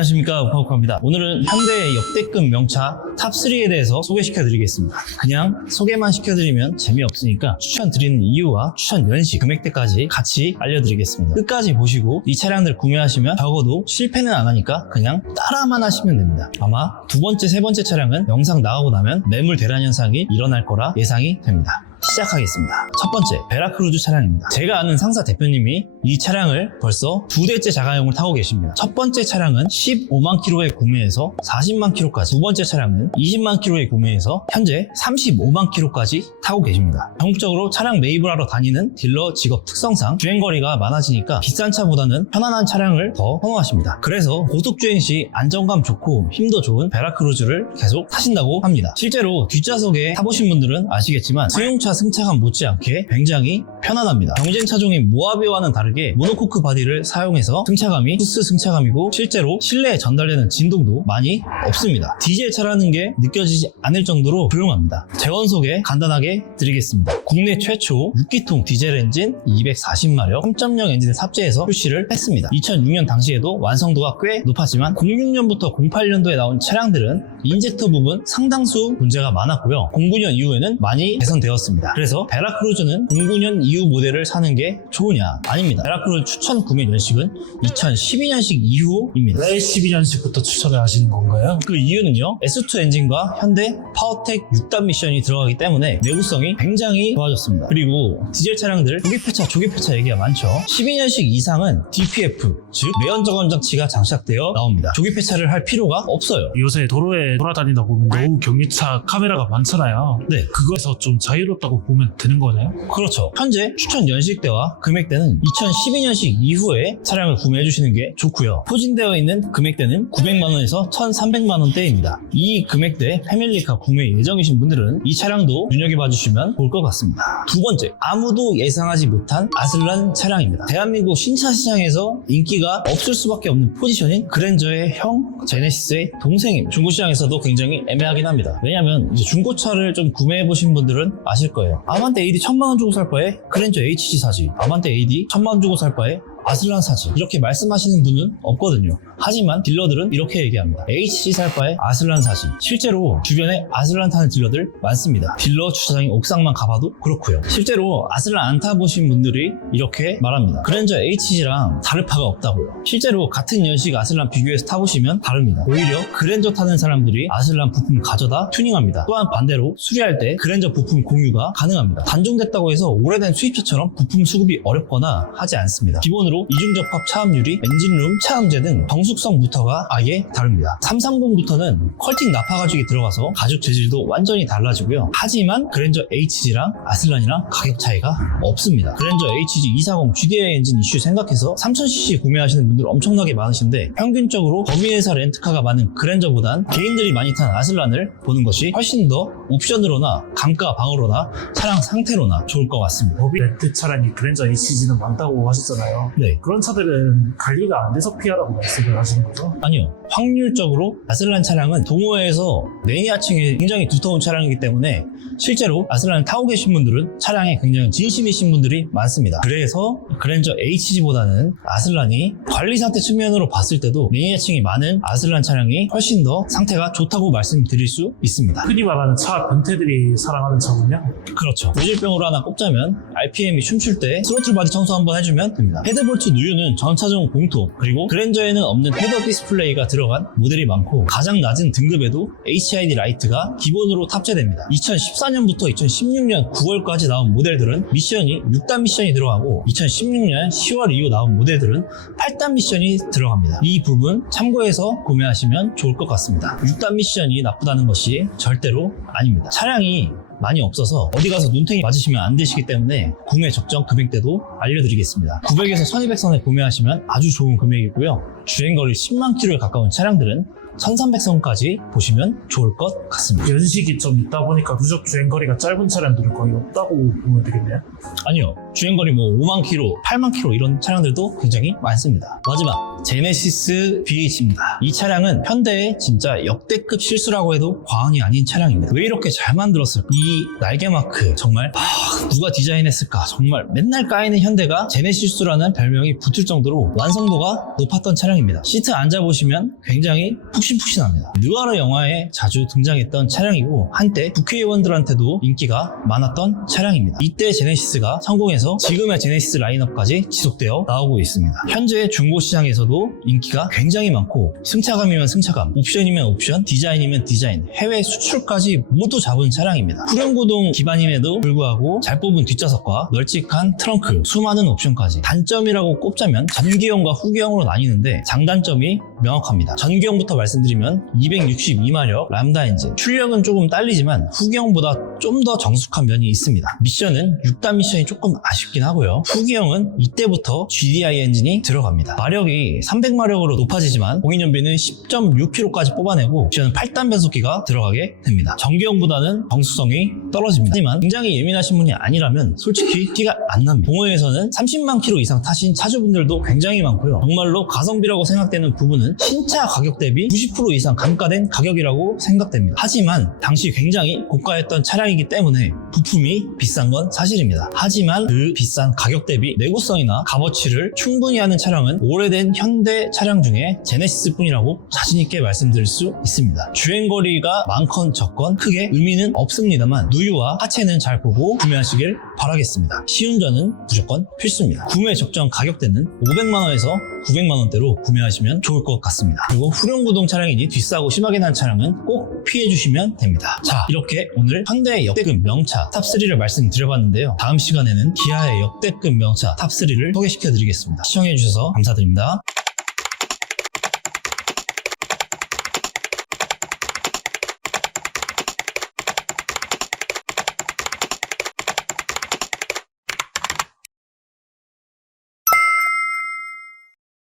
안녕하십니까, 우파우파입니다. 오늘은 현대의 역대급 명차 탑3에 대해서 소개시켜드리겠습니다. 그냥 소개만 시켜드리면 재미없으니까 추천드리는 이유와 추천 연식, 금액대까지 같이 알려드리겠습니다. 끝까지 보시고 이 차량들 구매하시면 적어도 실패는 안 하니까 그냥 따라만 하시면 됩니다. 아마 두 번째, 세 번째 차량은 영상 나가고 나면 매물 대란 현상이 일어날 거라 예상이 됩니다. 시작하겠습니다. 첫 번째, 베라크루즈 차량입니다. 제가 아는 상사 대표님이 이 차량을 벌써 두 대째 자가용을 타고 계십니다. 첫 번째 차량은 15만 킬로에 구매해서 40만 킬로까지, 두 번째 차량은 20만 킬로에 구매해서 현재 35만 킬로까지 타고 계십니다. 전국적으로 차량 매입을 하러 다니는 딜러 직업 특성상 주행거리가 많아지니까 비싼 차보다는 편안한 차량을 더 선호하십니다. 그래서 고속주행 시 안정감 좋고 힘도 좋은 베라크루즈를 계속 타신다고 합니다. 실제로 뒷좌석에 타보신 분들은 아시겠지만 승용차 승차감 못지않게 굉장히 편안합니다. 경쟁 차종인 모하베와는 다르게 모노코크 바디를 사용해서 승차감이 푸스 승차감이고 실제로 실내에 전달되는 진동도 많이 없습니다. 디젤 차라는 게 느껴지지 않을 정도로 조용합니다. 재원 소개 간단하게 드리겠습니다. 국내 최초 6기통 디젤 엔진 240마력 3.0 엔진을 탑재해서 출시를 했습니다. 2006년 당시에도 완성도가 꽤 높았지만 06년부터 08년도에 나온 차량들은 인젝터 부분 상당수 문제가 많았고요. 09년 이후에는 많이 개선되었습니다. 그래서 베라크루즈는 09년 이후 모델을 사는 게 좋으냐? 아닙니다. 베라크루즈 추천 구매 연식은 2012년식 이후입니다. 왜 12년식부터 추천을 하시는 건가요? 그 이유는요, S2 엔진과 현대 파워텍 6단 미션이 들어가기 때문에 내구성이 굉장히 좋아졌습니다. 그리고 디젤 차량들 조기폐차 얘기가 많죠. 12년식 이상은 DPF, 즉 내연저감 장치가 장착되어 나옵니다. 조기폐차를 할 필요가 없어요. 요새 도로에 돌아다니다 보면 노후 경유차 카메라가 많잖아요. 네, 그거에서 좀 자유롭다고 보면 되는 거네요? 그렇죠. 현재 추천 연식대와 금액대는 2012년식 이후에 차량을 구매해 주시는 게 좋고요. 포진되어 있는 금액대는 900만원에서 1300만원대입니다. 이 금액대 패밀리카 구매 예정이신 분들은 이 차량도 눈여겨봐 주시면 좋을 것 같습니다. 두 번째, 아무도 예상하지 못한 아슬란 차량입니다. 대한민국 신차 시장에서 인기가 없을 수밖에 없는 포지션인 그랜저의 형 제네시스의 동생입니다. 중고시장에서도 굉장히 애매하긴 합니다. 왜냐면 이제 중고차를 좀 구매해 보신 분들은 아실 거예요. 아반떼 AD 1000만원 주고 살 바에 그랜저 HG 사지, 아반떼 AD 1000만원 주고 살 바에 아슬란 사지, 이렇게 말씀하시는 분은 없거든요. 하지만 딜러들은 이렇게 얘기합니다. HG 살 바에 아슬란 사지. 실제로 주변에 아슬란 타는 딜러들 많습니다. 딜러 주차장의 옥상만 가봐도 그렇고요. 실제로 아슬란 안 타보신 분들이 이렇게 말합니다. 그랜저 HG랑 다를 바가 없다고요. 실제로 같은 연식 아슬란 비교해서 타보시면 다릅니다. 오히려 그랜저 타는 사람들이 아슬란 부품 가져다 튜닝합니다. 또한 반대로 수리할 때 그랜저 부품 공유가 가능합니다. 단종됐다고 해서 오래된 수입차처럼 부품 수급이 어렵거나 하지 않습니다. 기본으로 이중접합 차음유리, 엔진룸, 차음제 등 정숙성부터가 아예 다릅니다. 330부터는 컬팅 납파 가죽이 들어가서 가죽 재질도 완전히 달라지고요. 하지만 그랜저 HG랑 아슬란이랑 가격 차이가 없습니다. 그랜저 HG 240 GDI 엔진 이슈 생각해서 3000cc 구매하시는 분들 엄청나게 많으신데 평균적으로 범위회사 렌트카가 많은 그랜저보단 개인들이 많이 탄 아슬란을 보는 것이 훨씬 더 옵션으로나 감가 방어로나 차량 상태로나 좋을 것 같습니다. 법이 렌트 차량이 그랜저 HG는 많다고 하셨잖아요. 네. 그런 차들은 관리가 안 돼서 피하라고 말씀을 하시는 거죠? 아니요. 확률적으로 아슬란 차량은 동호회에서 매니아층이 굉장히 두터운 차량이기 때문에 실제로 아슬란을 타고 계신 분들은 차량에 굉장히 진심이신 분들이 많습니다. 그래서 그랜저 HG보다는 아슬란이 관리 상태 측면으로 봤을 때도 매니아층이 많은 아슬란 차량이 훨씬 더 상태가 좋다고 말씀드릴 수 있습니다. 흔히 말하는 차 변태들이 사랑하는 차군요? 그렇죠. 고질병으로 하나 꼽자면 RPM이 춤출 때 스로틀 바디 청소 한번 해주면 됩니다. 헤드볼트 누유는 전 차종 공통, 그리고 그랜저에는 없는 헤드업 디스플레이가 들어간 모델이 많고 가장 낮은 등급에도 HID 라이트가 기본으로 탑재됩니다. 2014년부터 2016년 9월까지 나온 모델들은 미션이 6단 미션이 들어가고 2016년 10월 이후 나온 모델들은 8단 미션이 들어갑니다. 이 부분 참고해서 구매하시면 좋을 것 같습니다. 6단 미션이 나쁘다는 것이 절대로 아닙니다. 차량이 많이 없어서 어디 가서 눈탱이 맞으시면 안 되시기 때문에 구매 적정 금액대도 알려드리겠습니다. 900에서 1200선에 구매하시면 아주 좋은 금액이고요. 주행거리 10만 킬로에 가까운 차량들은 1300선까지 보시면 좋을 것 같습니다. 연식이 좀 있다 보니까 누적 주행거리가 짧은 차량들은 거의 없다고 보면 되겠네요? 아니요. 주행거리 뭐 5만 킬로, 8만 킬로 이런 차량들도 굉장히 많습니다. 마지막 제네시스 BH입니다. 이 차량은 현대의 진짜 역대급 실수라고 해도 과언이 아닌 차량입니다. 왜 이렇게 잘 만들었을까? 이 날개 마크 정말 누가 디자인했을까? 정말 맨날 까이는 현대가 제네시스라는 별명이 붙을 정도로 완성도가 높았던 차량입니다. 시트 앉아보시면 굉장히 푹신푹신합니다. 느와르 영화에 자주 등장했던 차량이고 한때 국회의원들한테도 인기가 많았던 차량입니다. 이때 제네시스가 성공해서 지금의 제네시스 라인업까지 지속되어 나오고 있습니다. 현재 중고시장에서도 인기가 굉장히 많고 승차감이면 승차감, 옵션이면 옵션, 디자인이면 디자인, 해외 수출까지 모두 잡은 차량입니다. 후륜구동 기반임에도 불구하고 잘 뽑은 뒷좌석과 널찍한 트렁크, 수많은 옵션까지. 단점이라고 꼽자면 전기형과 후기형으로 나뉘는데 장단점이 명확합니다. 전기형부터 말씀드리면 262마력 람다 엔진, 출력은 조금 딸리지만 후기형보다 좀 더 정숙한 면이 있습니다. 미션은 6단 미션이 조금 아쉽긴 하고요. 후기형은 이때부터 GDI 엔진이 들어갑니다. 마력이 300마력으로 높아지지만 공인연비는 10.6kg까지 뽑아내고 옵션은 8단 변속기가 들어가게 됩니다. 전기형보다는 정수성이 떨어집니다. 하지만 굉장히 예민하신 분이 아니라면 솔직히 티가 안 납니다. 동호회에서는 30만 킬로 이상 타신 차주분들도 굉장히 많고요. 정말로 가성비라고 생각되는 부분은 신차 가격 대비 90% 이상 감가된 가격이라고 생각됩니다. 하지만 당시 굉장히 고가였던 차량이기 때문에 부품이 비싼 건 사실입니다. 하지만 그 비싼 가격 대비 내구성이나 값어치를 충분히 하는 차량은 오래된 현대 차량 중에 제네시스 뿐이라고 자신있게 말씀드릴 수 있습니다. 주행거리가 많건 적건 크게 의미는 없습니다만 누유와 하체는 잘 보고 구매하시길 바라겠습니다. 시운전은 무조건 필수입니다. 구매 적정 가격대는 500만원에서 900만원대로 구매하시면 좋을 것 같습니다. 그리고 후륜구동 차량이니 뒷사고 심하게 난 차량은 꼭 피해주시면 됩니다. 자, 이렇게 오늘 현대의 역대급 명차 탑3를 말씀드려봤는데요. 다음 시간에는 기아의 역대급 명차 탑3를 소개시켜드리겠습니다. 시청해주셔서 감사드립니다.